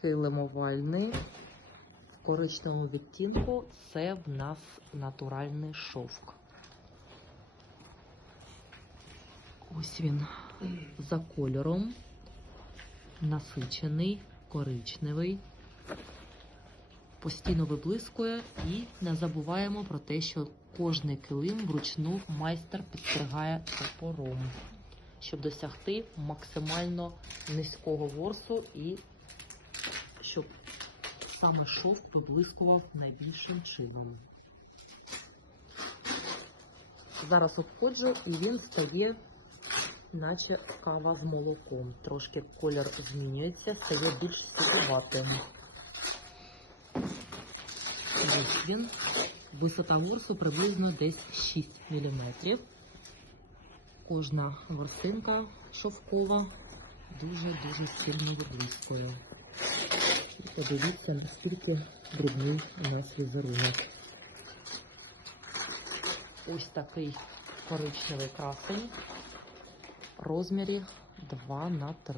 килимовальний в коричневому відтінку. Це в нас натуральний шовк. Ось він за кольором, насичений, коричневий, постійно виблискує і не забуваємо про те, що кожний килим вручну майстер підстригає топором, щоб досягти максимально низького ворсу і щоб саме шов виблискував найбільшим чином. Зараз обходжу і він стає наче кава з молоком. Трошки колір змінюється, стає більш сіруватим. Ось він. Висота ворсу приблизно десь 6 мм. Кожна ворсинка шовкова дуже-дуже сильно виблискує. Подивіться, наскільки дрібний у нас візерунок. Ось такий коричневий красень в розмірі 2 на 3.